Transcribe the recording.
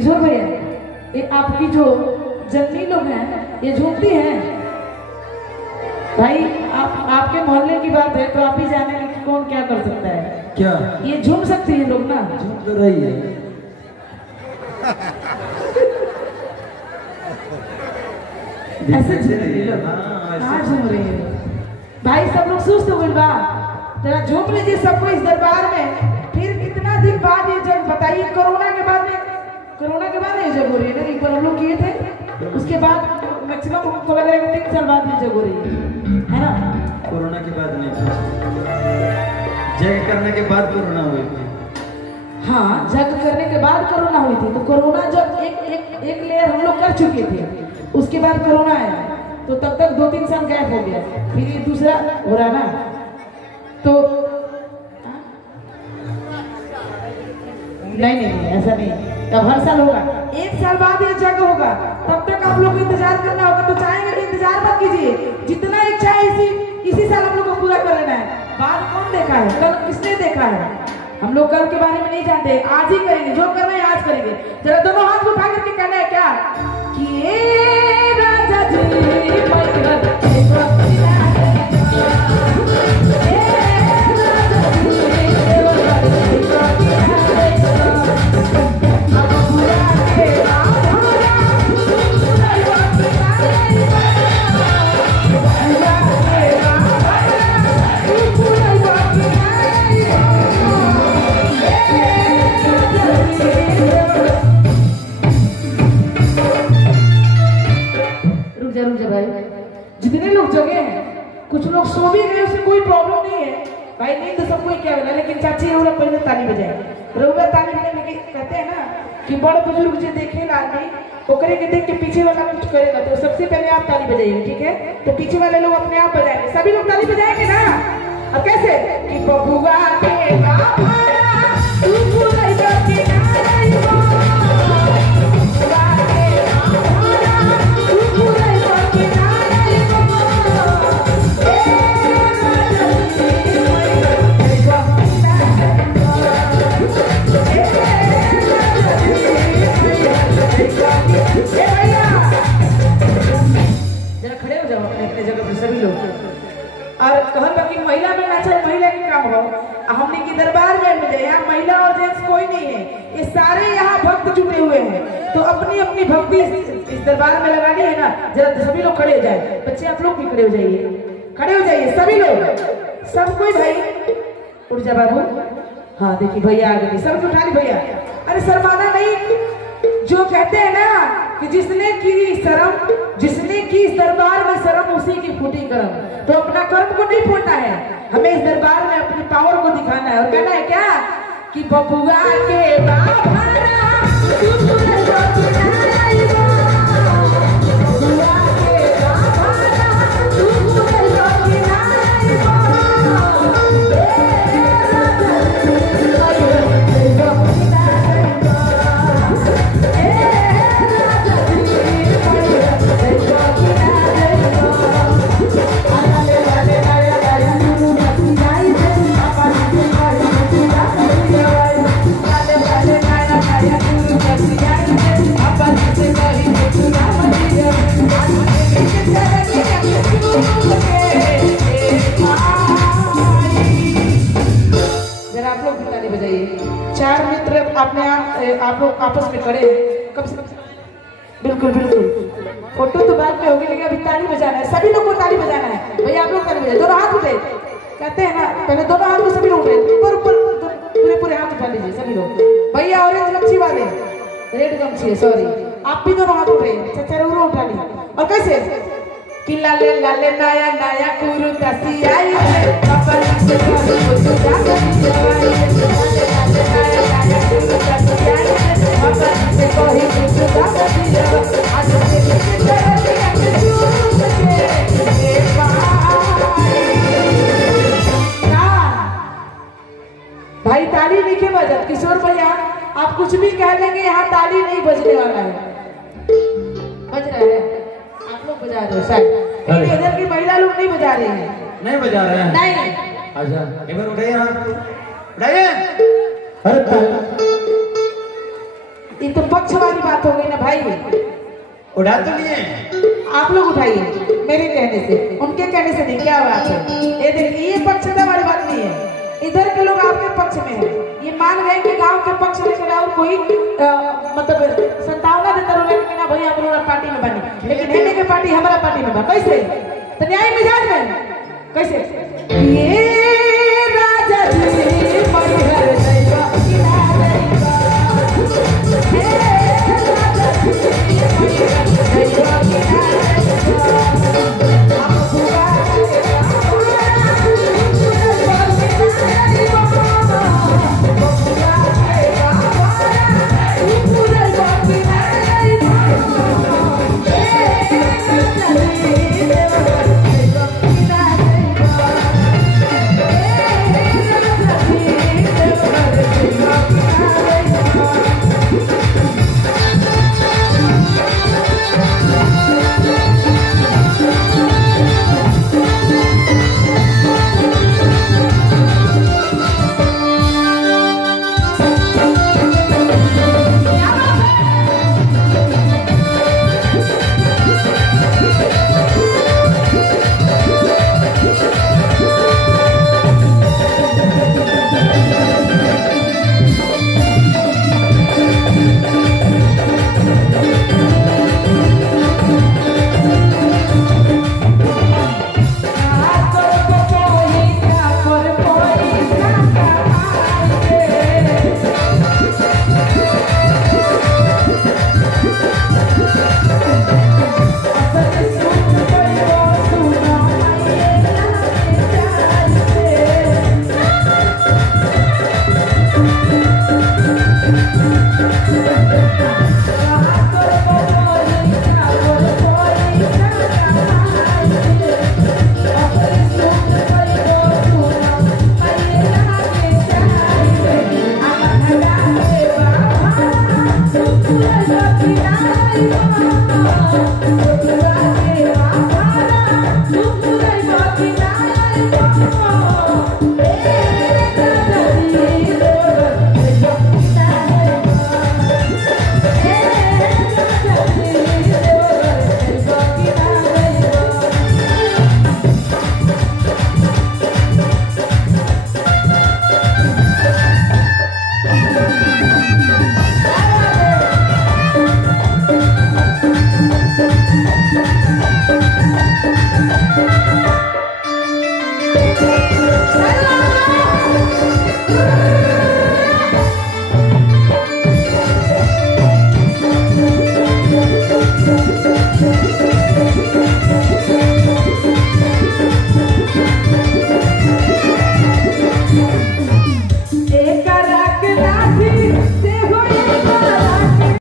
किशोर भैया, ये आपकी जो जननी लोग हैं ये झूमती हैं भाई। आपके मोहल्ले की बात है तो आप ही जाने कि कौन क्या कर सकता है। क्या ये झूम सकती है लोग ना? झूम तो रही है। ऐसे झूम रही है, हाँ झूम रही है भाई। सब लोग सुस्त हो गए बा, जरा झूम लीजिए सबको इस दरबार में। फिर कितना दिन बाद ये जब बताइए, कोरोना के बाद ये जग हो रही है ना। एक बार हम लोग किए थे, उसके बाद मैक्सिमम हमको लग रहा है 3 साल बाद ये जग हो रही है ना। कोरोना के बाद नहीं, जग करने के बाद कोरोना हुई थी। हाँ, जग करने के बाद कोरोना हुई थी। तो कोरोना जब एक लेयर हम लोग कर चुके थे, उसके बाद कोरोना आया तो तब तक 2-3 साल गैप हो गया, फिर ये दूसरा हो रहा ना। तो नहीं ऐसा नहीं, अब हर साल होगा। 1 साल बाद ये जग होगा, तब तक आप लोग को इंतजार करना होगा। तो चाहेंगे कि इंतजार मत कीजिए, जितना इच्छा है इसी साल हम लोग को पूरा कर लेना है। बाद कौन देखा है, कल किसने देखा है? हम लोग कल के बारे में नहीं जानते, आज ही करेंगे। जो करना है आज करेंगे। जरा दोनों हाथ को उठा करके कहना है क्या कि ए राजा जी जितने लोग जगे हैं, कुछ लोग सो भी गए, उससे कोई प्रॉब्लम नहीं है भाई। नींद सबको क्या होना, लेकिन चाची रउरा पहले ताली बजाए। रउरा ताली बजाने के कहते हैं ना कि बड़ बुजुर्ग जो देखे ना आदमी, ओकरे के देख के पीछे वाला कुछ करेगा तो सबसे पहले आप ताली बजाइए, ठीक है? तो पीछे वाले लोग अपने आप बजाएंगे, सभी लोग ताली बजाएंगे ना। अब कैसे कि बबुआ के बाबा तू पूरा करके सभी लोग। और कहल बाकी महिला में नाचा, महिला के काम हो। हमने की दरबार में जाए, यहाँ महिला और जेंट्स कोई नहीं है, ये सारे यहाँ भक्त जुटे हुए हैं। तो अपनी अपनी भक्ति इस दरबार में लगानी है ना। जरा सभी लोग खड़े हो जाए, बच्चे आप लोग भी खड़े हो जाइए, खड़े हो जाइए सभी लोग, सब कोई भाई उठ जा बाबू। हाँ देखिए भैया आ गए, सब उठा ली भैया। अरे शर्माना नहीं, जो कहते हैं ना कि जिसने की इस दरबार में शर्म उसी की फूटी कर्म। तो अपना कर्म को नहीं फोड़ना है, हमें इस दरबार में अपनी पावर को दिखाना है। और कहना है क्या कि बबुआ के बाबा चार मित्र अपने आप लोग आपस में खड़े हैं, कम से कम बिल्कुल फोटो तो बाद में होगी, लेकिन अभी ताली बजाना है, सभी लोग को ताली बजाना है। भैया आप लोग ताली बजाए, दोनों हाथ उठे, कहते हैं ना पहले दोनों हाथ में सभी लोग उठे, पूरे हाथ उठा लीजिए सभी लोग। भैया ऑरेंज गमछी वाले, रेड गमछी है, सॉरी, आप भी दोनों हाथ उठे, चाचा रो उठा ली। और कैसे कि लाले लाले नया नया कुर्ता सियाई है, अपन से कुछ जाने जवाई है। लाले लाले नया नया कुर्ता सियाई है, अपन से कोई कुछ जाने जवाई। आज तेरे तरह के चूस के भाई ताली नहीं के बजत। किशोर भैया आप कुछ भी कह लेंगे, यहाँ ताली नहीं बजने वाला है। बज रहा है, आप लोग बजा रहे हो शायद, इधर की महिला लोग नहीं बजा रहे हैं। नहीं बजा रहे हैं? नहीं। अच्छा एक बार उठाइए हाथ, उठाइए। अरे ये तो पक्ष वाली बात हो गई ना भाई। उड़ा तो नहीं है, आप लोग उठाइए मेरे कहने से, उनके कहने से नहीं। क्या बात है, ये देखिए ये पक्षता वाली बात नहीं है। इधर के लोग आपके पक्ष में है, ये मान गए कि गांव के पक्ष में चला और कोई मतलब संतावना देता रहो कि ना भाई आप लोग पार्टी में बने, लेकिन हेने के पार्टी हमारा पार्टी में बना। कैसे तो न्याय मिजाज में कैसे ये